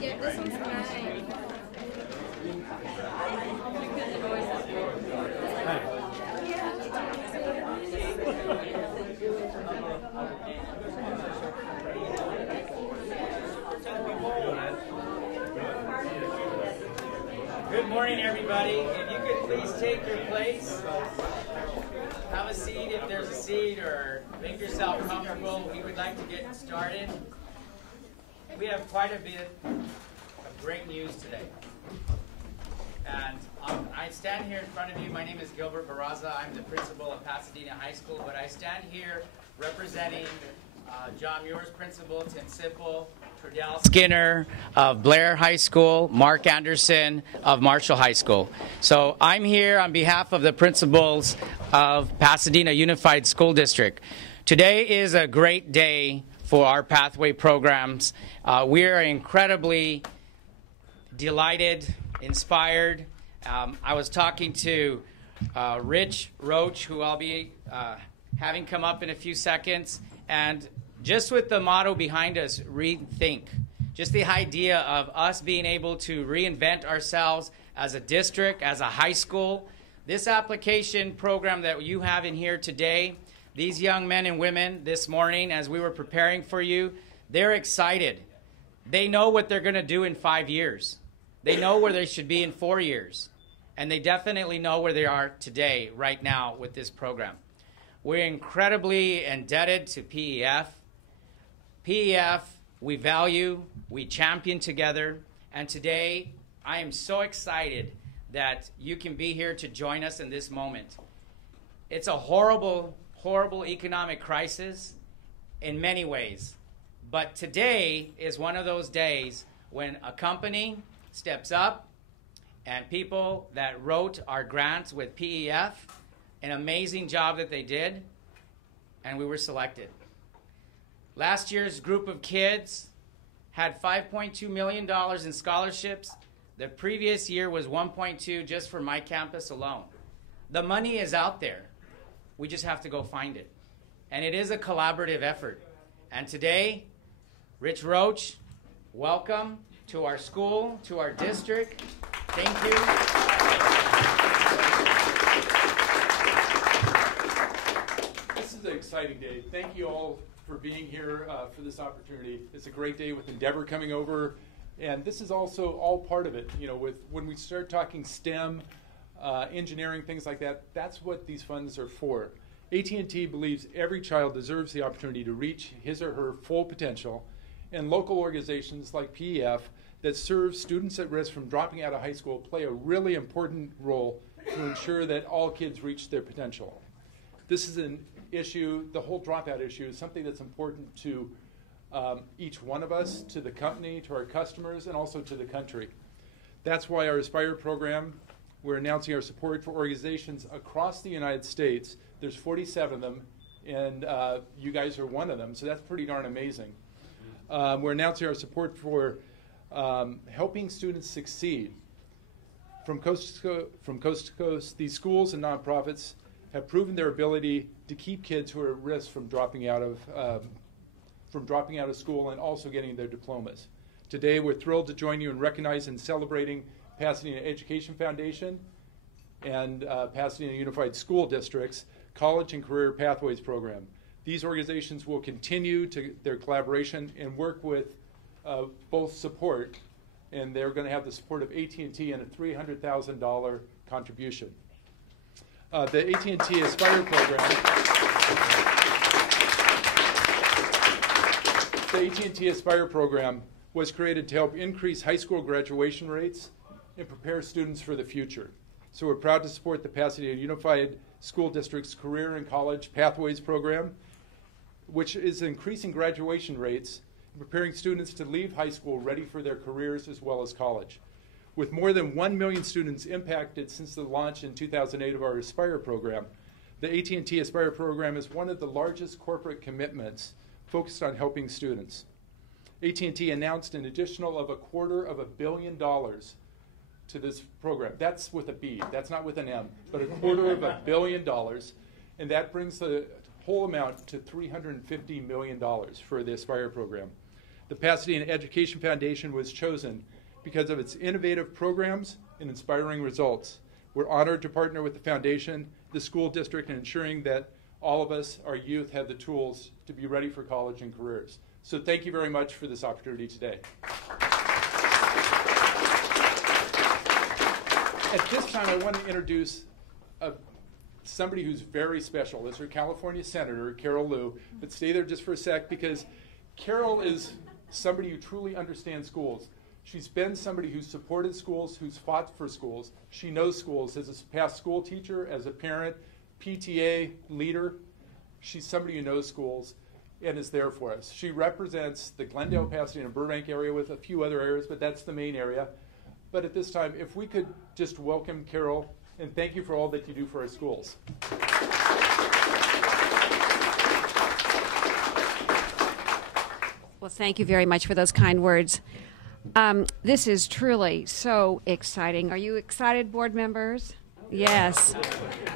Yeah, this one's mine. Good morning, everybody. If you could please take your place, have a seat if there's a seat, or make yourself comfortable. We would like to get started. We have quite a bit of great news today. And I stand here in front of you. My name is Gilbert Barraza. I'm the principal of Pasadena High School, but I stand here representing John Muir's principal, Tim Sipple, Trudell Skinner of Blair High School, Mark Anderson of Marshall High School. So I'm here on behalf of the principals of Pasadena Unified School District. Today is a great day for our pathway programs. We are incredibly delighted, inspired. I was talking to Rich Roach, who I'll be having come up in a few seconds, and just with the motto behind us, rethink, just the idea of us being able to reinvent ourselves as a district, as a high school. This application program that you have in here today, these young men and women this morning, as we were preparing for you, they're excited. They know what they're going to do in 5 years. They know where they should be in 4 years. And they definitely know where they are today, right now, with this program. We're incredibly indebted to PEF. PEF, we value, we champion together, and today I am so excited that you can be here to join us in this moment. It's a horrible, horrible economic crisis in many ways, but today is one of those days when a company steps up and people that wrote our grants with PEF, an amazing job that they did, and we were selected. Last year's group of kids had $5.2 million in scholarships. The previous year was 1.2 just for my campus alone. The money is out there. We just have to go find it. And it is a collaborative effort. And today, Rich Roach, welcome to our school, to our district. Thank you. This is an exciting day. Thank you all for being here for this opportunity. It's a great day with Endeavor coming over, and this is also all part of it. You know, when we start talking STEM, engineering, things like that, that's what these funds are for. AT&T believes every child deserves the opportunity to reach his or her full potential, and local organizations like PEF that serve students at risk from dropping out of high school play a really important role to ensure that all kids reach their potential. This is an issue, the whole dropout issue is something that's important to each one of us, to the company, to our customers, and also to the country. That's why our Aspire program, we're announcing our support for organizations across the United States. There's 47 of them, and you guys are one of them, so that's pretty darn amazing. We're announcing our support for helping students succeed. From coast to coast, these schools and nonprofits have proven their ability to keep kids who are at risk from dropping out of school and also getting their diplomas. Today, we're thrilled to join you in recognizing and celebrating Pasadena Educational Foundation and Pasadena Unified School District's College and Career Pathways program. These organizations will continue their collaboration and work with both support, and they're going to have the support of AT&T and a $300,000 contribution. The AT&T Aspire program. The AT&T Aspire program was created to help increase high school graduation rates and prepare students for the future. So we're proud to support the Pasadena Unified School District's Career and College Pathways program, which is increasing graduation rates and preparing students to leave high school ready for their careers as well as college. With more than 1 million students impacted since the launch in 2008 of our Aspire program, the AT&T Aspire program is one of the largest corporate commitments focused on helping students. AT&T announced an additional of $250 million to this program. That's with a B, that's not with an M, but $250 million, and that brings the whole amount to $350 million for the Aspire program. The Pasadena Educational Foundation was chosen because of its innovative programs and inspiring results. We're honored to partner with the foundation, the school district, in ensuring that all of us, our youth, have the tools to be ready for college and careers. So thank you very much for this opportunity today. At this time, I want to introduce somebody who's very special. This is our California Senator, Carol Liu. But stay there just for a sec, because Carol is somebody who truly understands schools. She's been somebody who's supported schools, who's fought for schools. She knows schools as a past school teacher, as a parent, PTA leader. She's somebody who knows schools and is there for us. She represents the Glendale, Pasadena, Burbank area with a few other areas, but that's the main area. But at this time, if we could just welcome Carol, and thank you for all that you do for our schools. Well, thank you very much for those kind words. This is truly so exciting. Are you excited, board members? Yes.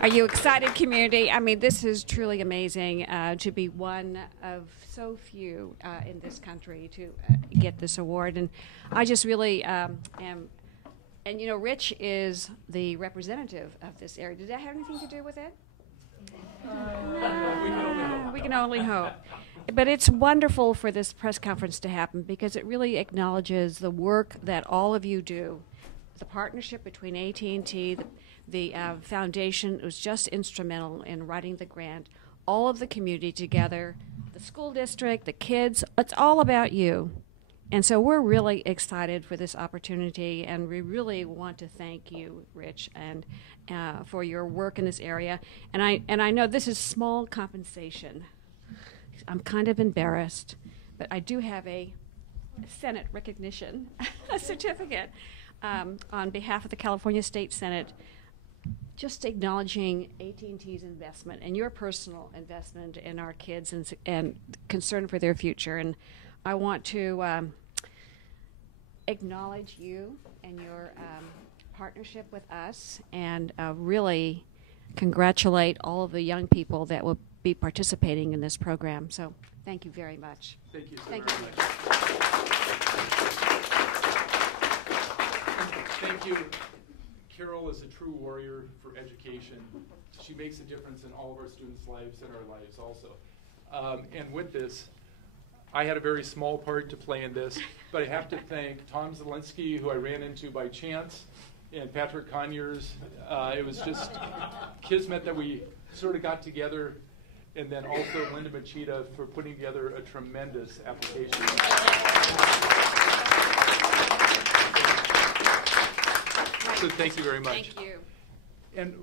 Are you excited, community? I mean, this is truly amazing to be one of so few in this country to get this award. And I just really am. And, you know, Rich is the representative of this area. Did that have anything to do with it? We can only hope. But it's wonderful for this press conference to happen because it really acknowledges the work that all of you do. The partnership between AT&T, the foundation was just instrumental in writing the grant. All of the community together, the school district, the kids, it's all about you. And so we're really excited for this opportunity, and we really want to thank you, Rich, and for your work in this area. And I know this is small compensation. I'm kind of embarrassed, but I do have a Senate recognition certificate on behalf of the California State Senate, just acknowledging AT&T's investment and your personal investment in our kids and concern for their future. And I want to acknowledge you and your partnership with us, and really congratulate all of the young people that will be participating in this program. So thank you very much. Thank you so very much. Thank you. Carol is a true warrior for education. She makes a difference in all of our students' lives and our lives also. And with this, I had a very small part to play in this, but I have to thank Tom Zielinski, who I ran into by chance, and Patrick Conyers. It was just kismet that we sort of got together, and then also Linda Machida for putting together a tremendous application. So thank you very much. Thank you. And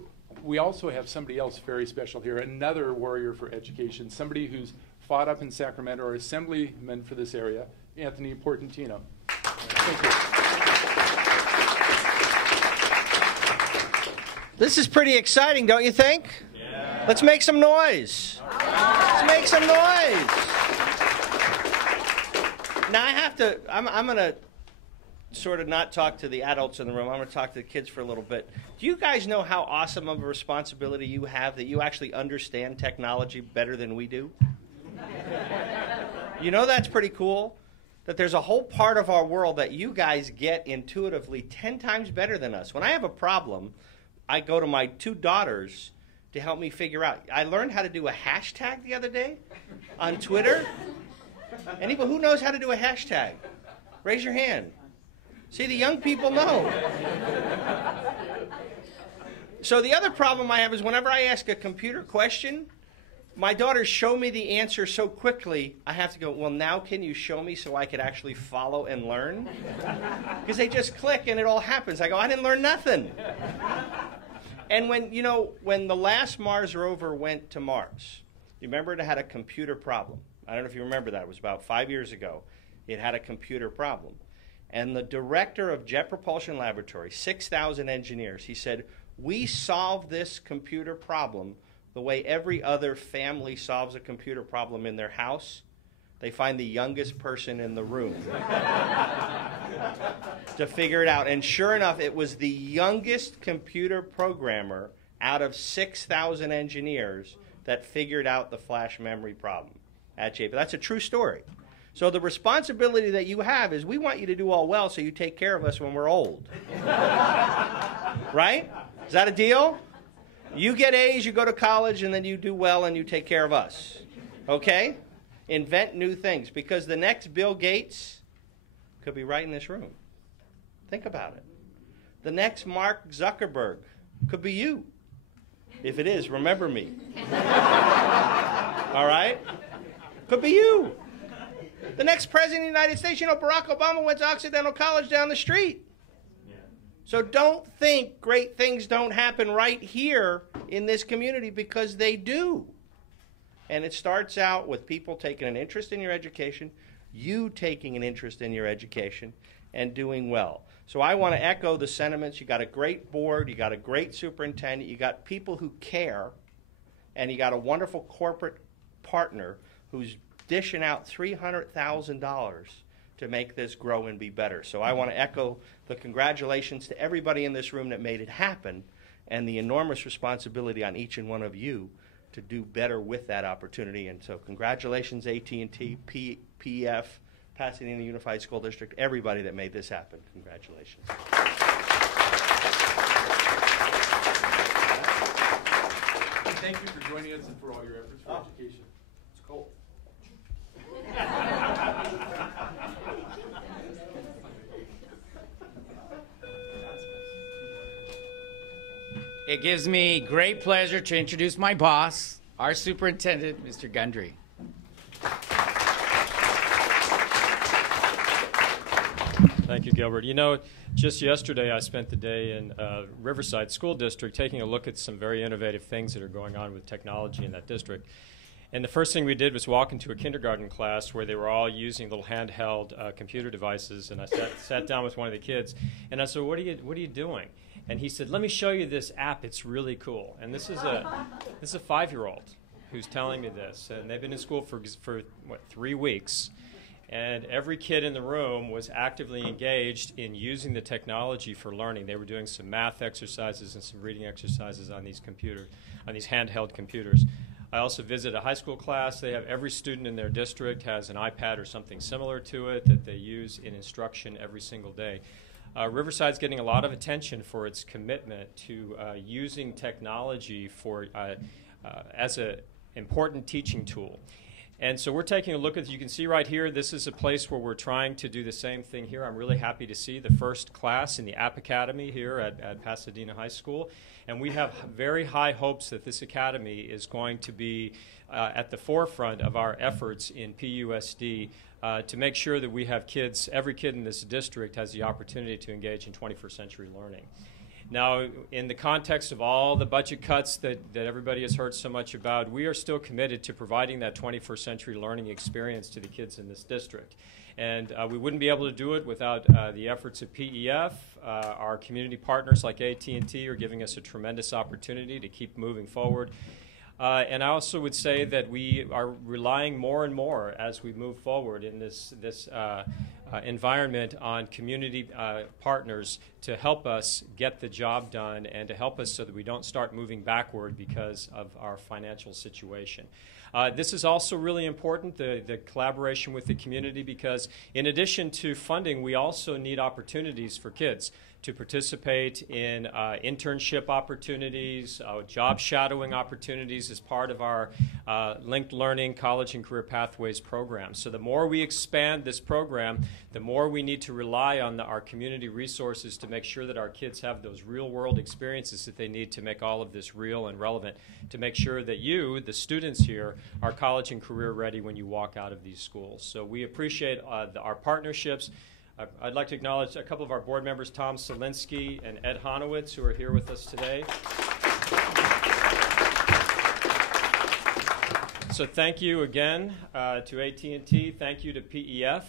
we also have somebody else very special here, another warrior for education, somebody who's fought up in Sacramento, our assemblyman for this area, Anthony Portantino. Thank you. This is pretty exciting, don't you think? Yeah. Let's make some noise. Let's make some noise. Now I'm going to sort of not talk to the adults in the room. I'm going to talk to the kids for a little bit. Do you guys know how awesome of a responsibility you have that you actually understand technology better than we do? You know that's pretty cool? That there's a whole part of our world that you guys get intuitively 10 times better than us. When I have a problem, I go to my 2 daughters to help me figure out. I learned how to do a hashtag the other day on Twitter. Anybody who knows how to do a hashtag? Raise your hand. See, the young people know. So the other problem I have is whenever I ask a computer question, my daughters show me the answer so quickly, I have to go, well, now can you show me so I could actually follow and learn? Because they just click and it all happens. I go, I didn't learn nothing. And when the last Mars rover went to Mars, you remember it had a computer problem. I don't know if you remember that. It was about 5 years ago. It had a computer problem. And the director of Jet Propulsion Laboratory, 6,000 engineers, he said, we solved this computer problem the way every other family solves a computer problem in their house. They find the youngest person in the room to figure it out. And sure enough, it was the youngest computer programmer out of 6,000 engineers that figured out the flash memory problem at JP. That's a true story. So the responsibility that you have is we want you to do all well so you take care of us when we're old. Right? Is that a deal? You get A's, you go to college, and then you do well and you take care of us. Okay? Invent new things, because the next Bill Gates could be right in this room. Think about it. The next Mark Zuckerberg could be you. If it is, remember me. All right? Could be you. The next president of the United States, you know, Barack Obama went to Occidental College down the street. So don't think great things don't happen right here in this community, because they do. And it starts out with people taking an interest in your education, you taking an interest in your education, and doing well. So I want to echo the sentiments. You got a great board, you got a great superintendent, you got people who care, and you got a wonderful corporate partner who's dishing out $300,000 to make this grow and be better. So I want to echo the congratulations to everybody in this room that made it happen, and the enormous responsibility on each and one of you to do better with that opportunity. And so congratulations, AT&T, PEF, Pasadena Unified School District, everybody that made this happen. Congratulations. Thank you for joining us and for all your efforts for education. It's cool. It gives me great pleasure to introduce my boss, our superintendent, Mr. Gundry. Thank you, Gilbert. You know, just yesterday I spent the day in Riverside School District taking a look at some very innovative things that are going on with technology in that district. And the first thing we did was walk into a kindergarten class where they were all using little handheld computer devices. And I sat down with one of the kids, and I said, "What are you doing?" And he said, "Let me show you this app. It's really cool." And this is a 5-year-old who's telling me this. And they've been in school for what, 3 weeks. And every kid in the room was actively engaged in using the technology for learning. They were doing some math exercises and some reading exercises on these handheld computers. I also visited a high school class. They have every student in their district has an iPad or something similar to it that they use in instruction every single day. Riverside's getting a lot of attention for its commitment to using technology as an important teaching tool. And so we're taking a look at, you can see right here, this is a place where we're trying to do the same thing here. I'm really happy to see the first class in the App Academy here at Pasadena High School. And we have very high hopes that this academy is going to be at the forefront of our efforts in PUSD to make sure that we have kids, every kid in this district has the opportunity to engage in 21st century learning. Now, in the context of all the budget cuts that everybody has heard so much about, we are still committed to providing that 21st century learning experience to the kids in this district. And we wouldn't be able to do it without the efforts of PEF. Our community partners like AT&T are giving us a tremendous opportunity to keep moving forward. And I also would say that we are relying more and more as we move forward in this environment on community partners to help us get the job done and to help us so that we don't start moving backward because of our financial situation. This is also really important, the collaboration with the community, because in addition to funding, we also need opportunities for kids to participate in internship opportunities, job shadowing opportunities as part of our Linked Learning College and Career Pathways program. So the more we expand this program, the more we need to rely on our community resources to make sure that our kids have those real-world experiences that they need to make all of this real and relevant, to make sure that you, the students here, are college and career ready when you walk out of these schools. So we appreciate our partnerships. I'd like to acknowledge a couple of our board members, Tom Solinsky and Ed Honowitz, who are here with us today. So thank you again to AT&T. Thank you to PEF.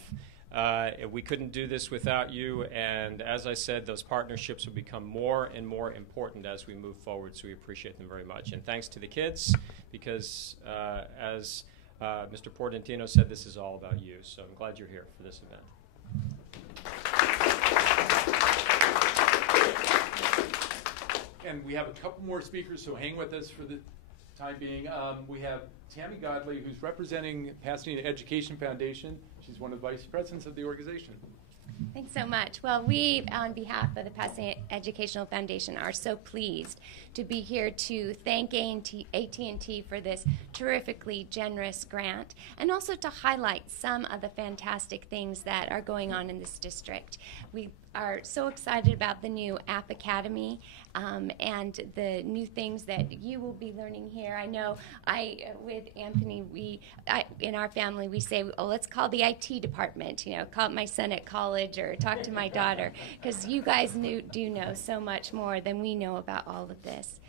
We couldn't do this without you, and as I said, those partnerships will become more and more important as we move forward, so we appreciate them very much. And thanks to the kids, because as Mr. Portantino said, this is all about you, so I'm glad you're here for this event. And we have a couple more speakers, so hang with us for the time being. We have Tammy Godley, who's representing Pasadena Education Foundation. She's one of the vice presidents of the organization. Thanks so much. Well, we, on behalf of the Pasadena Educational Foundation, are so pleased to be here to thank AT&T for this terrifically generous grant, and also to highlight some of the fantastic things that are going on in this district. We are so excited about the new App Academy and the new things that you will be learning here. I know with Anthony, in our family, we say, oh, let's call the IT department, call my son at college or talk to my daughter, because you guys do know so much more than we know about all of this.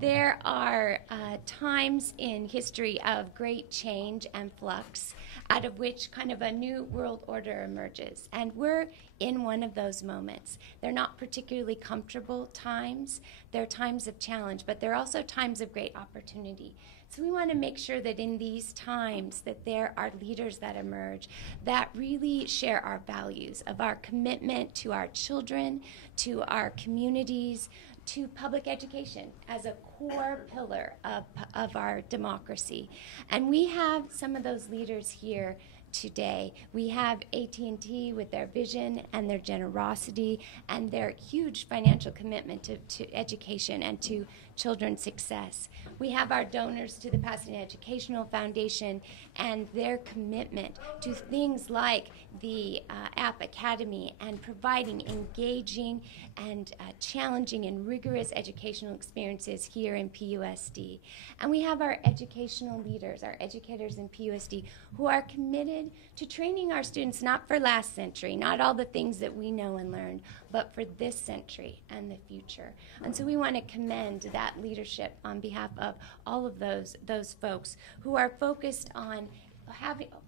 There are times in history of great change and flux, out of which kind of a new world order emerges. And we're in one of those moments. They're not particularly comfortable times. They're times of challenge, but they're also times of great opportunity. So we want to make sure that in these times that there are leaders that emerge that really share our values of our commitment to our children, to our communities, to public education as a core pillar of our democracy. And we have some of those leaders here today. We have AT&T with their vision and their generosity and their huge financial commitment to education and to children's success. We have our donors to the Pasadena Educational Foundation and their commitment to things like the App Academy and providing engaging and challenging and rigorous educational experiences here in PUSD. And we have our educational leaders, our educators in PUSD, who are committed to training our students not for last century, not all the things that we know and learned, but for this century and the future. And so we want to commend that leadership on behalf of all of those folks who are focused on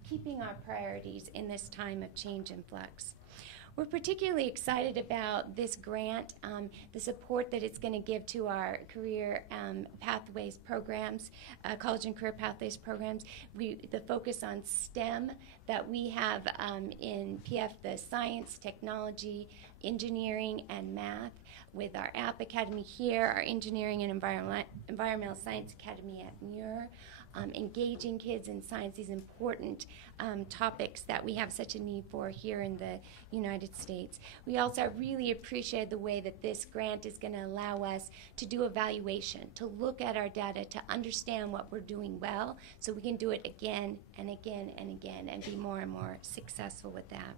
keeping our priorities in this time of change and flux. We're particularly excited about this grant, the support that it's going to give to our career pathways programs, college and career pathways programs. The focus on STEM that we have in PEF, the science, technology, engineering, and math, with our App Academy here, our Engineering and Environmental Science Academy at Muir. Engaging kids in science, these important topics that we have such a need for here in the United States. We also really appreciate the way that this grant is going to allow us to do evaluation, to look at our data, to understand what we're doing well, so we can do it again and again and again and be more and more successful with that.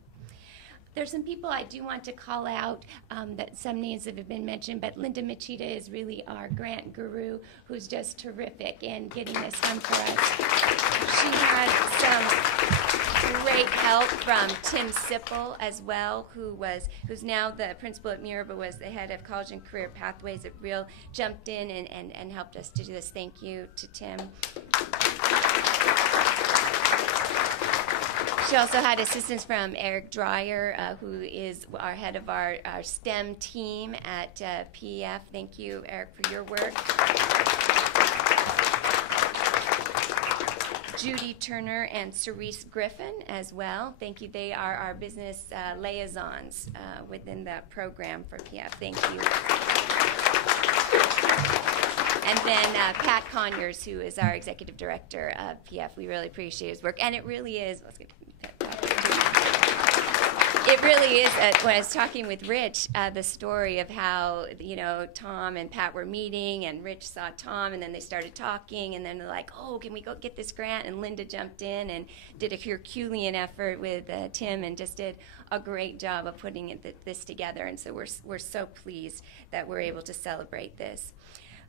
There's some people I do want to call out that some names have been mentioned, but Linda Machida is really our grant guru, who's just terrific in getting this done for us. She had some great help from Tim Sipple as well, who's now the principal at Muir, but was the head of College and Career Pathways at Real, jumped in and helped us to do this. Thank you to Tim. She also had assistance from Eric Dreyer, who is our head of our STEM team at PEF. Thank you, Eric, for your work. Judy Turner and Cerise Griffin as well. Thank you. They are our business liaisons within the program for PEF. Thank you. And then Pat Conyers, who is our executive director of PEF. We really appreciate his work. And it really is, when I was talking with Rich, the story of how, Tom and Pat were meeting, and Rich saw Tom, and then they started talking, and then they're like, oh, can we go get this grant? And Linda jumped in and did a Herculean effort with Tim and just did a great job of putting this together. And so we're so pleased that we're able to celebrate this.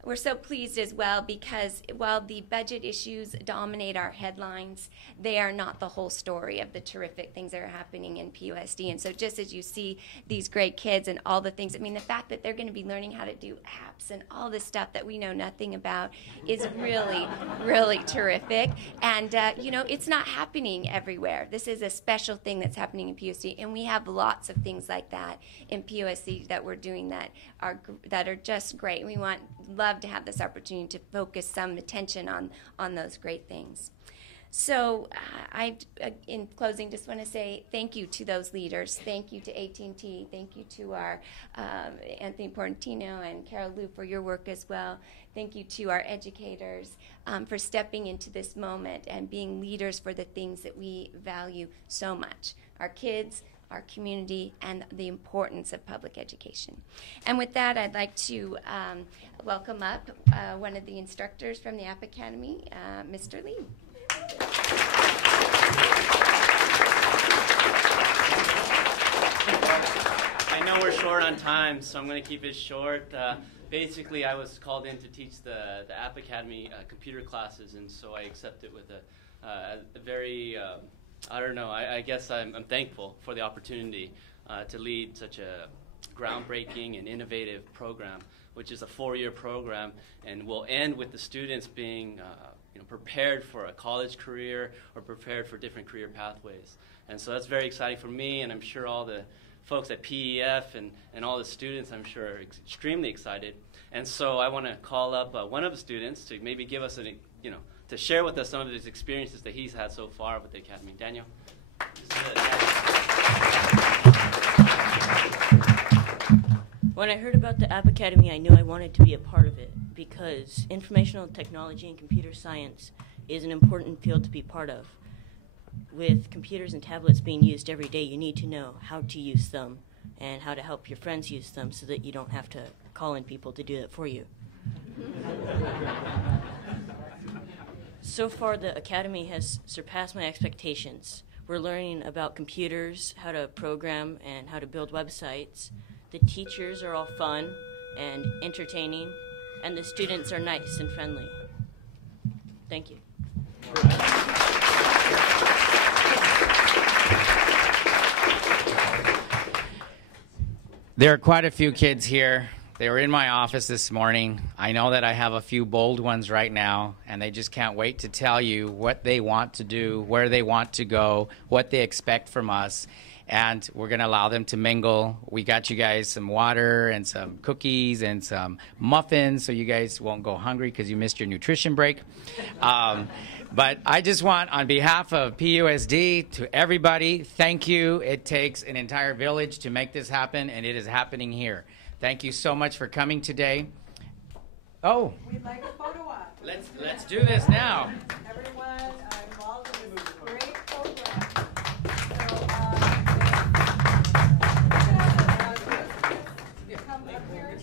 We're so pleased as well because while the budget issues dominate our headlines, they are not the whole story of the terrific things that are happening in PUSD. And so just as you see these great kids and all the things, the fact that they're going to be learning how to do apps and all this stuff that we know nothing about is really, really terrific. And, it's not happening everywhere. This is a special thing that's happening in PUSD, and we have lots of things like that in PUSD that we're doing that are just great. We love to have this opportunity to focus some attention on those great things. So in closing, just want to say thank you to those leaders. Thank you to AT&T. Thank you to our Anthony Portantino and Carol Liu for your work as well. Thank you to our educators for stepping into this moment and being leaders for the things that we value so much, our kids, our community, and the importance of public education. And with that, I'd like to welcome up one of the instructors from the App Academy, Mr. Lee. I know we're short on time, so I'm going to keep it short. Basically, I was called in to teach the App Academy computer classes, and so I accepted with a very, I don't know, I guess I'm thankful for the opportunity to lead such a groundbreaking and innovative program, which is a 4-year program, and will end with the students being prepared for a college career or prepared for different career pathways. And so that's very exciting for me, and I'm sure all the folks at PEF and all the students, I'm sure, are extremely excited. And so I want to call up one of the students to maybe give us to share with us some of his experiences that he's had so far with the Academy. Daniel? When I heard about the App Academy, I knew I wanted to be a part of it because informational technology and computer science is an important field to be part of. With computers and tablets being used every day, you need to know how to use them and how to help your friends use them so that you don't have to call in people to do it for you. So far, the Academy has surpassed my expectations. We're learning about computers, how to program, and how to build websites. The teachers are all fun and entertaining, and the students are nice and friendly. Thank you. There are quite a few kids here. They were in my office this morning. I know that I have a few bold ones right now, and they just can't wait to tell you what they want to do, where they want to go, what they expect from us. And we're going to allow them to mingle. We got you guys some water and some cookies and some muffins so you guys won't go hungry because you missed your nutrition break. But I just want, on behalf of PUSD, to everybody, thank you. It takes an entire village to make this happen, and it is happening here. Thank you so much for coming today. Oh. We'd like a photo op. Let's do this now. Everyone involved in this great program. So, come up here.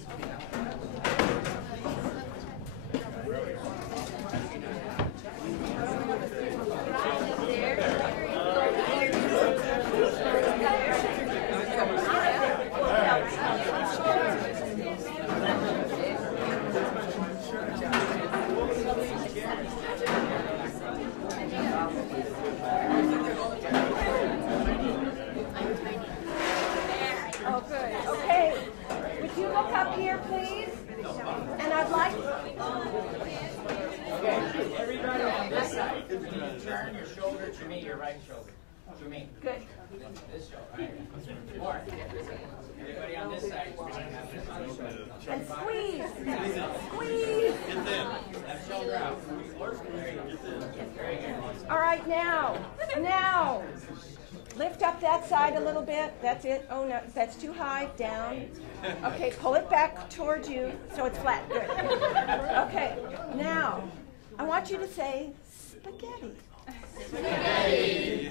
Oh, good. Okay. Would you look up here, please? And I'd like... Okay, everybody on this side, turn your shoulder to me, your right shoulder. To me. Good. This shoulder, right? More. Everybody on this side. And squeeze. Squeeze. Left shoulder out. All right, now. Lift up that side a little bit. That's it. Oh, no, that's too high. Down. Okay, pull it back towards you so it's flat. Good. Okay, now, I want you to say spaghetti. Spaghetti.